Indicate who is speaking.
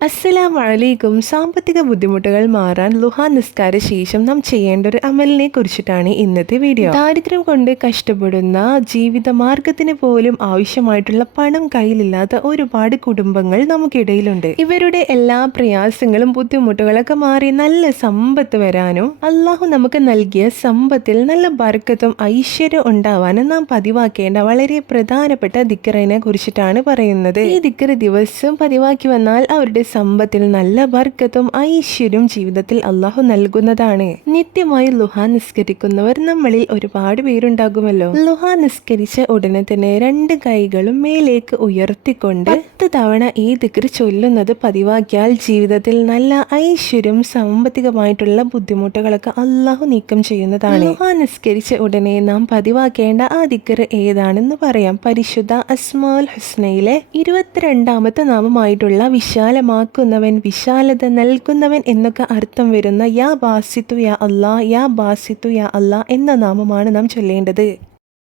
Speaker 1: അസ്സലാം വലൈക്കും സാമ്പത്തിക ബുദ്ധിമുട്ടുകൾ മാറാൻ ലുഹാ നിസ്കാര ശേഷം നാം ചെയ്യേണ്ട ഒരു അമലിനെ കുറിച്ചിട്ടാണ് ഇന്നത്തെ വീഡിയോ. ദാരിദ്ര്യം കൊണ്ട് കഷ്ടപ്പെടുന്ന ജീവിത മാർഗത്തിന് പോലും ആവശ്യമായിട്ടുള്ള പണം കയ്യിലില്ലാത്ത ഒരുപാട് കുടുംബങ്ങൾ നമുക്കിടയിലുണ്ട്. ഇവരുടെ എല്ലാ പ്രയാസങ്ങളും ബുദ്ധിമുട്ടുകളൊക്കെ മാറി നല്ല സമ്പത്ത് വരാനും അള്ളാഹു നമുക്ക് നൽകിയ സമ്പത്തിൽ നല്ല ബർക്കത്തും ഐശ്വര്യം ഉണ്ടാവാനും നാം പതിവാക്കേണ്ട വളരെ പ്രധാനപ്പെട്ട ദിക്കറിനെ കുറിച്ചിട്ടാണ് പറയുന്നത്. ഈ ദിക്കറ് ദിവസം പതിവാക്കി വന്നാൽ അവരുടെ സമ്പത്തിൽ നല്ല ബർക്കത്തും ഐശ്വര്യവും ജീവിതത്തിൽ അള്ളാഹു നൽകുന്നതാണ്. നിത്യമായി ലുഹാ നിസ്കരിക്കുന്നവർ നമ്മളിൽ ഒരുപാട് പേരുണ്ടാകുമല്ലോ. ലുഹാ നിസ്കരിച്ച ഉടനെ തന്നെ രണ്ട് കൈകളും മേലേക്ക് ഉയർത്തിക്കൊണ്ട് പത്ത് തവണ ഈ ദിക്ർ ചൊല്ലുന്നത് പതിവാക്കിയാൽ ജീവിതത്തിൽ നല്ല ഐശ്വര്യം സാമ്പത്തികമായിട്ടുള്ള ബുദ്ധിമുട്ടുകളൊക്കെ അള്ളാഹു നീക്കം ചെയ്യുന്നതാണ്. ലുഹാ നിസ്കരിച്ച ഉടനെ നാം പതിവാക്കേണ്ട ആ ദിക്ർ ഏതാണെന്ന് പറയാം. പരിശുദ്ധ അസ്മാൽ ഹുസ്നയിലെ ഇരുപത്തിരണ്ടാമത്തെ നാമമായിട്ടുള്ള വിശാലമാക്കുന്നവൻ വിശാലത നൽകുന്നവൻ എന്നൊക്കെ അർത്ഥം വരുന്ന യാ ബാസിത്തു യാ അല്ലാ യാ ബാസിത്തു യാ അല്ലാ എന്ന നാമമാണ് നാം ചൊല്ലേണ്ടത്.